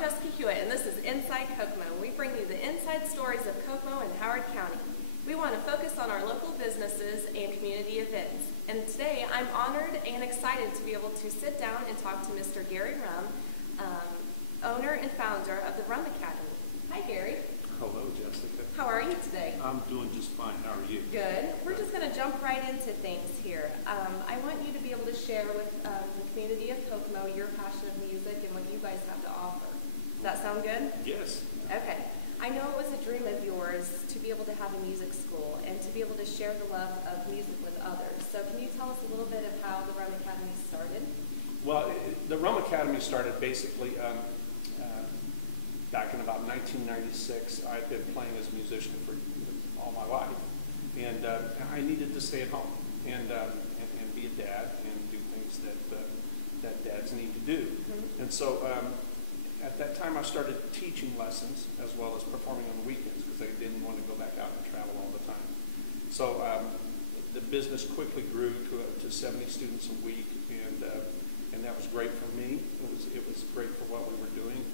Jessica Hewitt, and this is Inside Kokomo. We bring you the inside stories of Kokomo and Howard County. We want to focus on our local businesses and community events. And today, I'm honored and excited to be able to sit down and talk to Mr. Gary Rum, owner and founder of the Rum Academy. Hi, Gary. Hello, Jessica. How are you today? I'm doing just fine. How are you? Good. We're just going to jump right into things here. I want you to be able to share with the community of Kokomo your passion of music and what you guys have to offer. Does that sound good? Yes. Okay. I know it was a dream of yours to be able to have a music school and to be able to share the love of music with others. So can you tell us a little bit of how the Rum Academy started? Well, the Rum Academy started basically back in about 1996. I've been playing as a musician for all my life, and I needed to stay at home and be a dad and do things that dads need to do. Mm-hmm. And so at that time, I started teaching lessons as well as performing on the weekends because I didn't want to go back out and travel all the time. So the business quickly grew to 70 students a week, and that was great for me. It was great for what we were doing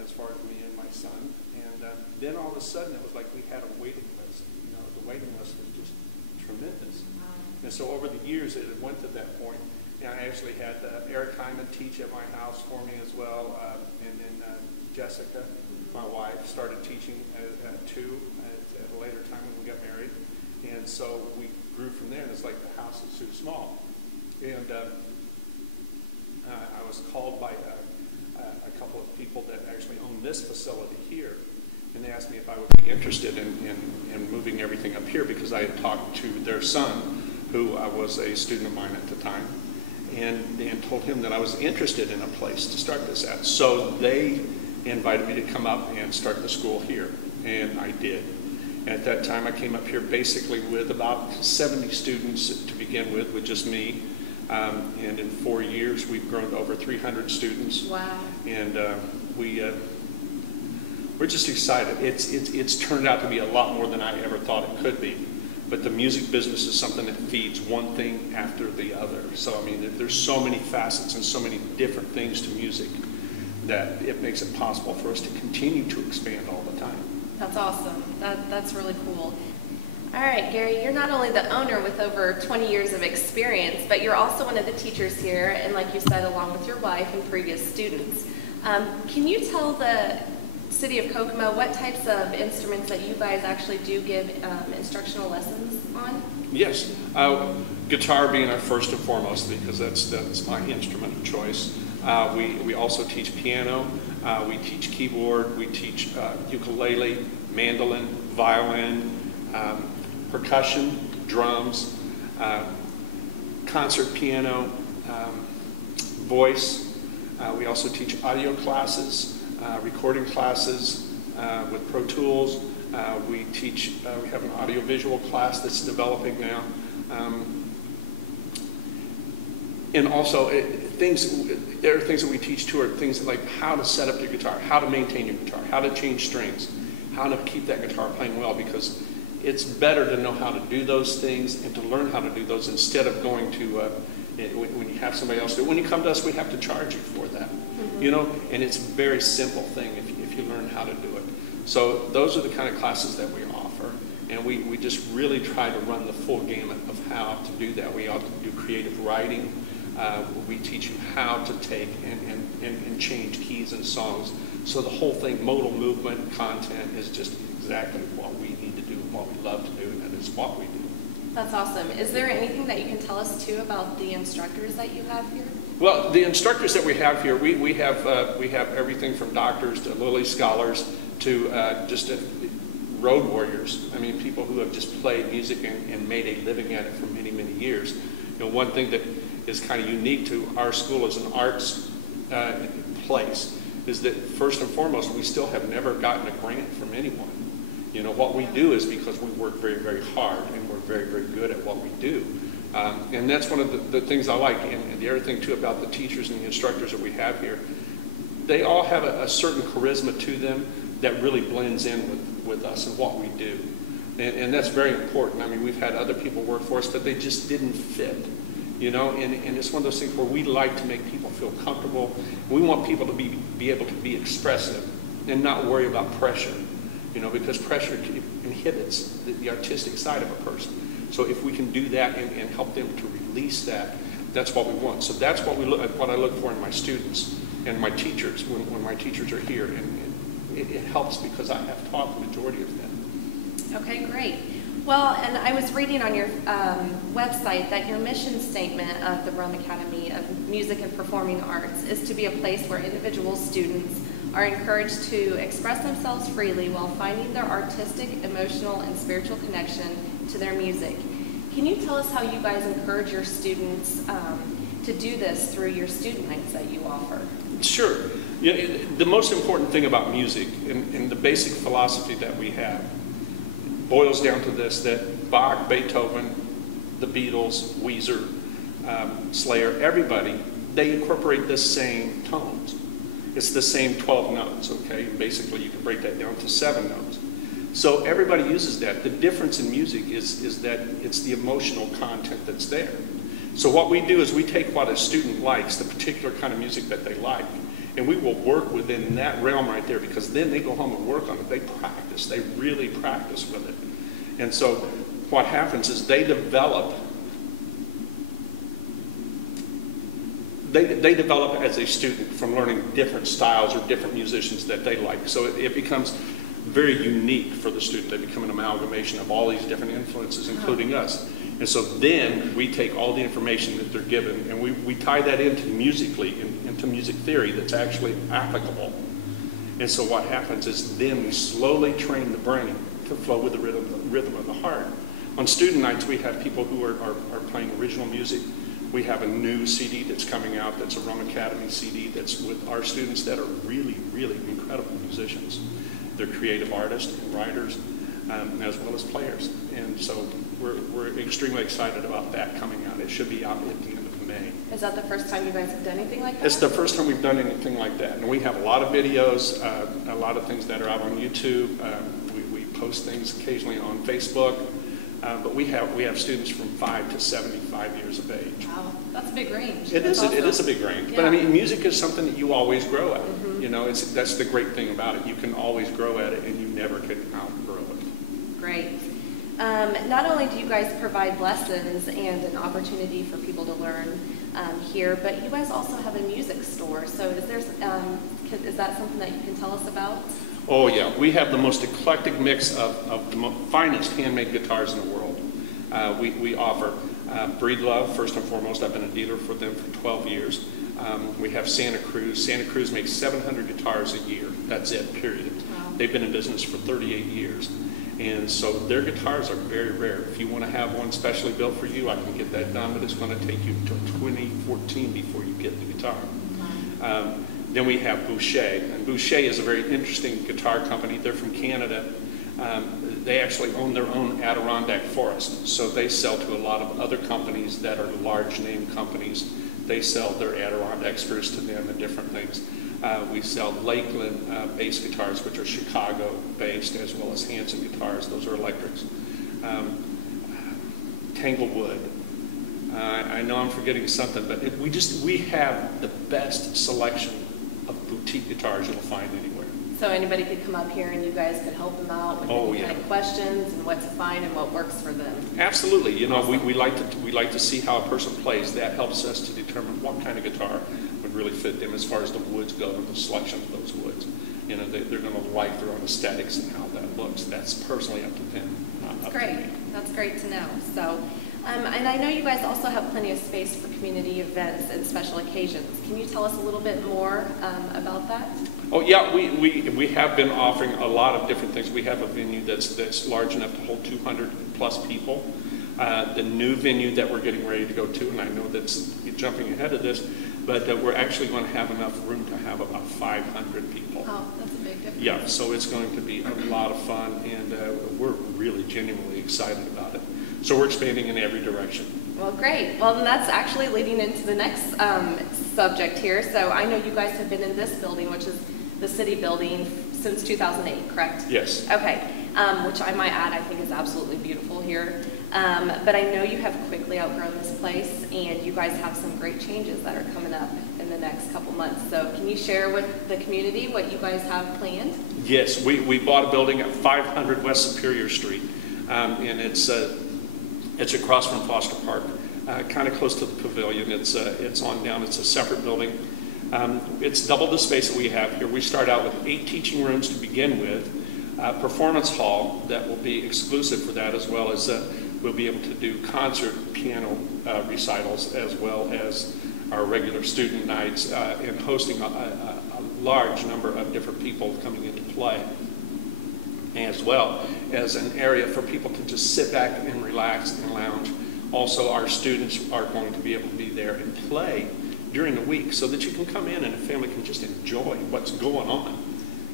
as far as me and my son. And then all of a sudden, it was like we had a waiting list. You know, the waiting list was just tremendous. And so over the years, it went to that point. And I actually had Eric Hyman teach at my house for me as well, and then Jessica, my wife, started teaching too at a later time when we got married. And so we grew from there, and it's like the house is too small. And I was called by a couple of people that actually own this facility here, and they asked me if I would be interested in moving everything up here because I had talked to their son, who was a student of mine at the time, and told him that I was interested in a place to start this at. So they invited me to come up and start the school here, and I did. And at that time, I came up here basically with about 70 students to begin with just me. And in 4 years, we've grown to over 300 students. Wow. And we're just excited. It's turned out to be a lot more than I ever thought it could be. But the music business is something that feeds one thing after the other. So, I mean, there's so many facets and so many different things to music that it makes it possible for us to continue to expand all the time. That's awesome. That's really cool. All right, Gary, you're not only the owner with over 20 years of experience, but you're also one of the teachers here, and like you said, along with your wife and previous students. Can you tell the City of Kokomo what types of instruments that you guys actually do give instructional lessons on? Yes, guitar being our first and foremost because that's my instrument of choice. We also teach piano, we teach keyboard, we teach ukulele, mandolin, violin, percussion, drums, concert piano, voice. We also teach audio classes, recording classes with Pro Tools. We have an audio-visual class that's developing now. And also, there are things that we teach too, are things like how to set up your guitar, how to maintain your guitar, how to change strings, how to keep that guitar playing well, because it's better to know how to do those things and to learn how to do those instead of going to, when you have somebody else do it. When you come to us, we have to charge you for that. Mm-hmm. You know, and it's a very simple thing if you learn how to do it. So those are the kind of classes that we offer, and we just really try to run the full gamut of how to do that. We also do creative writing. We teach you how to take and change keys and songs. So the whole thing, modal movement, content, is just exactly what we need to do, what we love to do, and it's what we do. That's awesome. Is there anything that you can tell us too about the instructors that you have here? Well, the instructors that we have here, we have everything from doctors to Lilly scholars to just road warriors. I mean, people who have just played music and made a living at it for many, many years. You know, one thing that is kind of unique to our school as an arts place is that first and foremost, we still have never gotten a grant from anyone. You know, what we do is because we work very, very hard and we're very, very good at what we do. And that's one of the things I like. And the other thing too about the teachers and the instructors that we have here, they all have a certain charisma to them that really blends in with us and what we do. And that's very important. I mean, we've had other people work for us, but they just didn't fit. You know, and it's one of those things where we like to make people feel comfortable. We want people to be able to be expressive and not worry about pressure, you know, because pressure inhibits the artistic side of a person. So if we can do that and help them to release that, that's what we want. So that's what what I look for in my students and my teachers when my teachers are here, and it helps because I have taught the majority of them. Okay, great. Well, and I was reading on your website that your mission statement of the Rome Academy of Music and Performing Arts is to be a place where individual students are encouraged to express themselves freely while finding their artistic, emotional, and spiritual connection to their music. Can you tell us how you guys encourage your students to do this through your student nights that you offer? Sure. Yeah, the most important thing about music and the basic philosophy that we have boils down to this, that Bach, Beethoven, the Beatles, Weezer, Slayer, everybody, they incorporate the same tones. It's the same 12 notes, okay? Basically, you can break that down to 7 notes. So everybody uses that. The difference in music is that it's the emotional content that's there. So what we do is we take what a student likes, the particular kind of music that they like, and we will work within that realm right there, because then they go home and work on it. They practice. They really practice with it. And so what happens is they develop as a student from learning different styles or different musicians that they like. So it becomes very unique for the student. They become an amalgamation of all these different influences, including us. And so then we take all the information that they're given and we tie that into musically, into music theory that's actually applicable. And so what happens is then we slowly train the brain to flow with the rhythm of the heart. On student nights, we have people who are playing original music. We have a new CD that's coming out that's a Rome Academy CD that's with our students that are really, really incredible musicians. They're creative artists and writers, as well as players. And so we're extremely excited about that coming out. It should be out at the end of May. Is that the first time you guys have done anything like that? It's the first time we've done anything like that. And we have a lot of videos, a lot of things that are out on YouTube. We post things occasionally on Facebook. But we have students from 5 to 75 years of age. Wow, that's a big range. It is a big range. Yeah. But I mean, music is something that you always grow at. Mm-hmm. You know, that's the great thing about it. You can always grow at it, and you never can outgrow it. Great. Not only do you guys provide lessons and an opportunity for people to learn here, but you guys also have a music store. So is that something that you can tell us about? Oh yeah, we have the most eclectic mix of the finest handmade guitars in the world. We offer Breedlove, first and foremost. I've been a dealer for them for 12 years. We have Santa Cruz. Santa Cruz makes 700 guitars a year. That's it, period. Wow. They've been in business for 38 years. And so their guitars are very rare. If you want to have one specially built for you, I can get that done, but it's going to take you until 2014 before you get the guitar. Wow. Then we have Boucher, and Boucher is a very interesting guitar company. They're from Canada. They actually own their own Adirondack forest, so they sell to a lot of other companies that are large name companies. They sell their Adirondack spruce to them and different things. We sell Lakeland bass guitars, which are Chicago-based, as well as Hanson guitars. Those are electrics. Tanglewood. I know I'm forgetting something, but we have the best selection of boutique guitars you'll find anywhere. So anybody could come up here and you guys could help them out with any kind of questions and what to find and what works for them. Absolutely. You know, we like to see how a person plays. That helps us to determine what kind of guitar would really fit them as far as the woods go and the selection of those woods. You know, they're going to like their own aesthetics and how that looks. That's personally up to them. That's great. That's great to know. So, and I know you guys also have plenty of space for community events and special occasions. Can you tell us a little bit more about that? Oh yeah, we have been offering a lot of different things. We have a venue that's large enough to hold 200 plus people. The new venue that we're getting ready to go to, and I know that's jumping ahead of this, but we're actually going to have enough room to have about 500 people. Oh, that's a big difference. Yeah, so it's going to be a lot of fun, and we're really genuinely excited about it. So we're expanding in every direction. Well, great. Well, then that's actually leading into the next subject here. So I know you guys have been in this building, which is the city building since 2008, correct? Yes. Okay, which I might add, I think is absolutely beautiful here. But I know you have quickly outgrown this place, and you guys have some great changes that are coming up in the next couple months. So can you share with the community what you guys have planned? Yes, we bought a building at 500 West Superior Street, and it's across from Foster Park, kind of close to the pavilion. It's on down. It's a separate building. It's double the space that we have here. We start out with 8 teaching rooms to begin with, performance hall that will be exclusive for that, as well as we'll be able to do concert piano recitals, as well as our regular student nights, and hosting a large number of different people coming into play, as well as an area for people to just sit back and relax and lounge. Also, our students are going to be able to be there and play during the week, so that you can come in and a family can just enjoy what's going on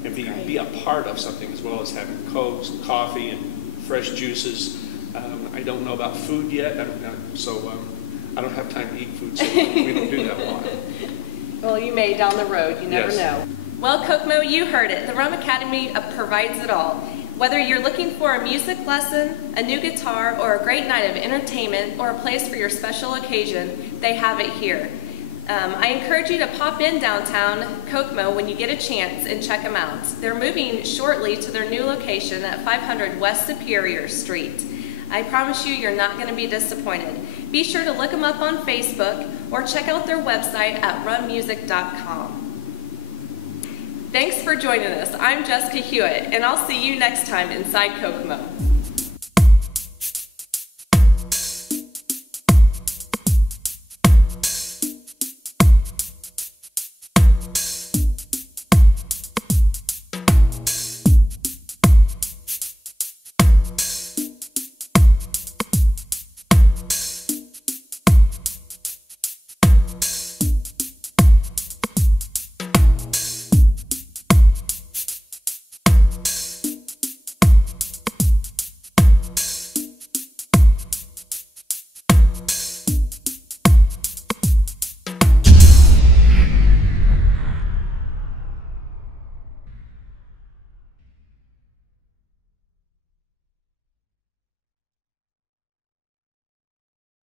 and be a part of something, as well as having Cokes and coffee and fresh juices. I don't know about food yet, I don't have time to eat food, so we don't do that a lot. Well, you may down the road, you never know. Well, Kokomo, you heard it. The Rum Academy provides it all. Whether you're looking for a music lesson, a new guitar, or a great night of entertainment, or a place for your special occasion, they have it here. I encourage you to pop in downtown Kokomo when you get a chance and check them out. They're moving shortly to their new location at 500 West Superior Street. I promise you, you're not going to be disappointed. Be sure to look them up on Facebook or check out their website at runmusic.com. Thanks for joining us. I'm Jessica Hewitt, and I'll see you next time inside Kokomo.